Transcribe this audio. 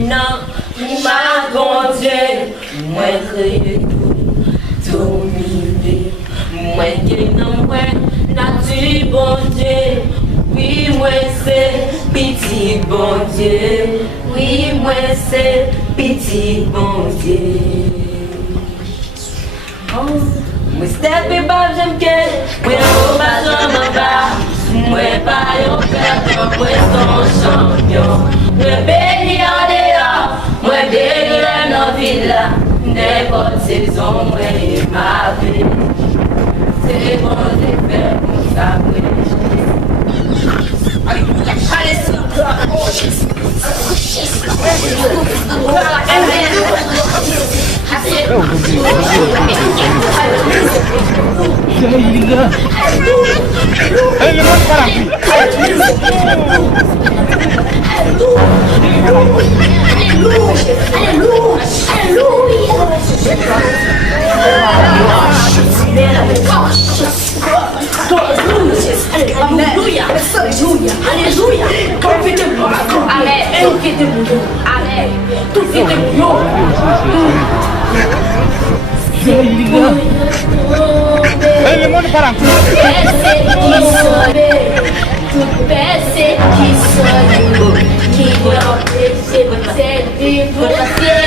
non, ma bon Dieu, moi créé tout, dominer, moi non, moi, nature bon Dieu, oui, moi c'est petit bon Dieu, oui, moi c'est petit bon Dieu. Moi step pas j'aime que, moi non pas j'en bas, moi pas yon perdant, moi son champion, moi béni en dehors, moi béni dans villa, n'importe saison, moi ma vie, c'est bon de faire pour ça, allez, Alléluia, alléluia, profitez-vous, profitez-vous, allez, tout faites-vous. Le monde parle. Tout persécution qui veut empêcher votre vie, votre